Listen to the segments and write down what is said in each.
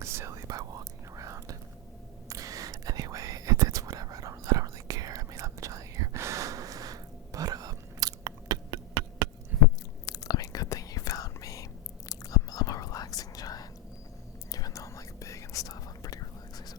being silly by walking around. Anyway, it's whatever. I don't really care. I mean, I'm the giant here. But I mean, good thing you found me. I'm a relaxing giant. Even though I'm like big and stuff, I'm pretty relaxing. So.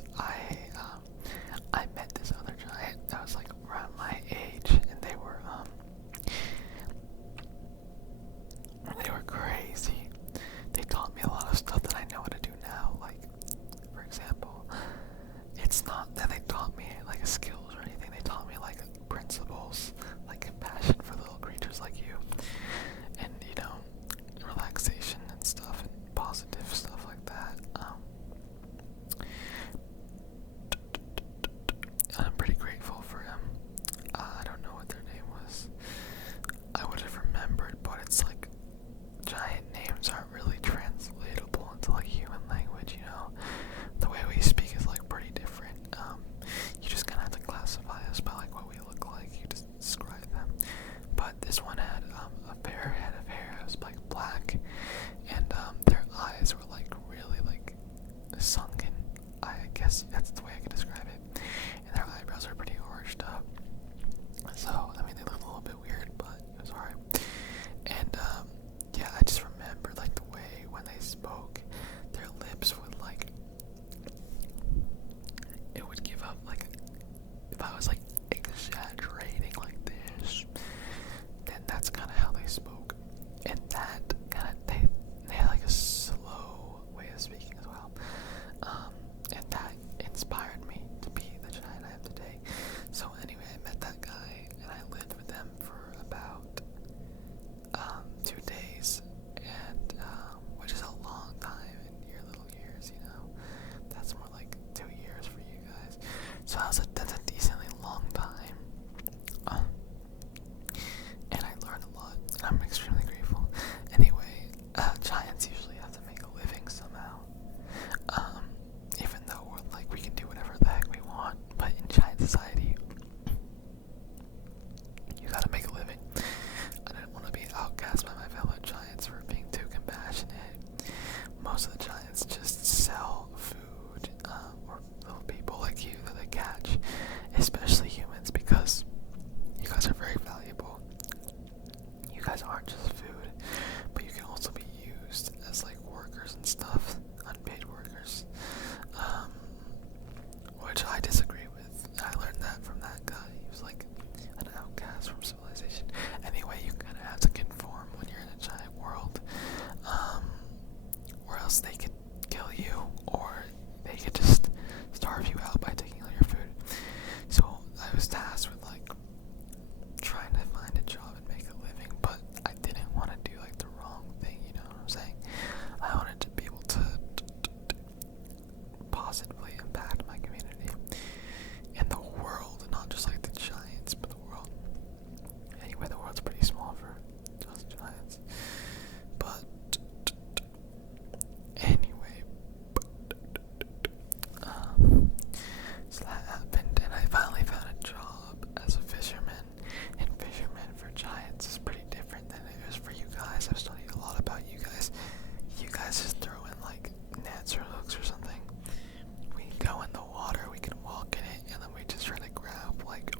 years, I met this other giant that was like around my age, and they were crazy. They taught me a lot of stuff that I know how to do now. Like, for example, it's not that they taught me like skills or anything. They taught me like principles, like compassion for little creatures like you, and relaxation and stuff, and positive stuff like that. I'm pretty grateful for him. I don't know what their name was. I would have remembered, but it's like giant names aren't really translatable into like human language, The way we speak is like pretty different. You just kind of have to classify us by like what we look like. You just describe them. But this one had a fair head of hair. It was like black, and their eyes were like really like sunken. I guess that's the way I could describe it. And their eyebrows are pretty arched up. So I mean, they looked a little bit weird, but it was alright. And yeah, I just remember like the way when they spoke, their lips would like, it would give up like, if I was like exaggerating like this, then that's kind of how they spoke. And that kind of, they had like a slow way of speaking as well. And that inspired me to be the giant I am today. So anyway, I met that guy and I lived with them for about 2 days, and which is a long time in your little years, That's more like 2 years for you guys. So that's a decently long time. And I learned a lot, and I'm extremely grateful. Anyway, giants usually have to make a living somehow. Even though we're like, we can do whatever the heck we want, but in giant society, you gotta make a living. I didn't want to be outcast by my fellow giants for being too compassionate. Most of the giants just sell food, or little people like you that they catch, especially humans, because you guys are very valuable. You guys aren't just food, but you can also be used as like workers and stuff, unpaid workers, which I disagree with. And I learned that from that guy. He was like an outcast from civilization. Anyway, you kind of have to conform when you're in a giant world, or else they could kill you, or they could just starve you out by taking all your food. So I was tasked with like trying to find a job and make a living, but I didn't want to do like the wrong thing, you know what I'm saying? I wanted to be able to positively impact my community and the world, not just like the giants, but the world. Anyway, the world's pretty small for just giants. But anyway, so that happened, and I finally found a job as a fisherman. And fisherman for giants is pretty different than it is for you guys. I've studied a lot about you guys. You guys just throw in like nets or hooks or something. We go in the water, we can walk in it, and then we just try to grab like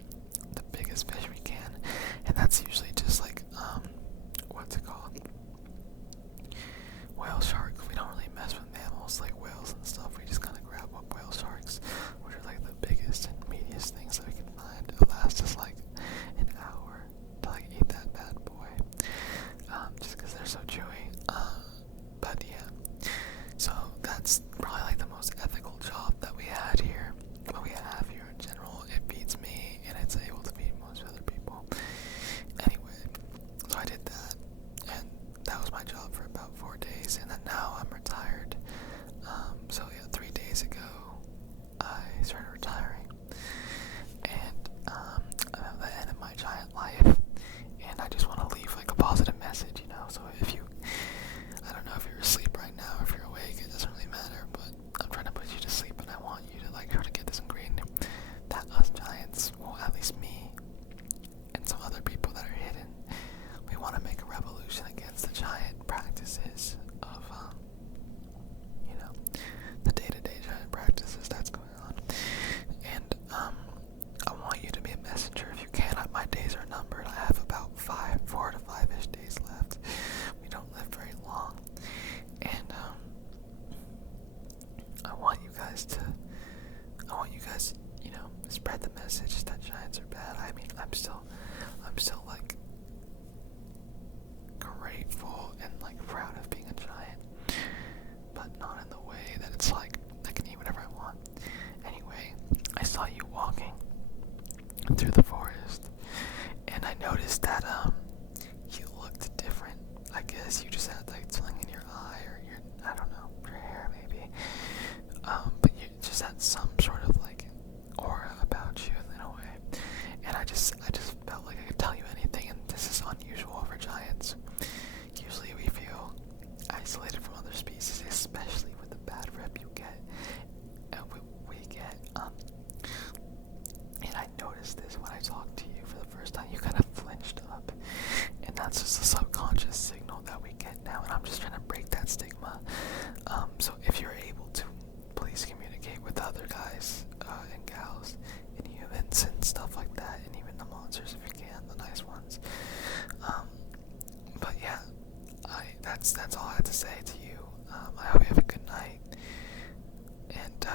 spread the message that giants are bad. I mean, I'm still like grateful and like proud of being a giant, but not in the way that it's like I can eat whatever I want. Anyway, I saw you walking through the forest, and I noticed that you looked different. I guess you just had like something in your eye, or your, I don't know, your hair maybe. But you just had some sort of like aura about you in a way. And I just felt like I could tell you anything, and this is unusual for giants. Usually we feel isolated from other species, especially with the bad rep you get. We get. And I noticed this when I talked to you for the first time. You kind of flinched up, and that's just a subconscious signal that we get now. And I'm just trying to break that stigma. So if you're able to, please communicate with other guys and gals and humans and stuff like that, and even the monsters if you can, the nice ones. But yeah, that's all I have to say to you. I hope you have a good night, and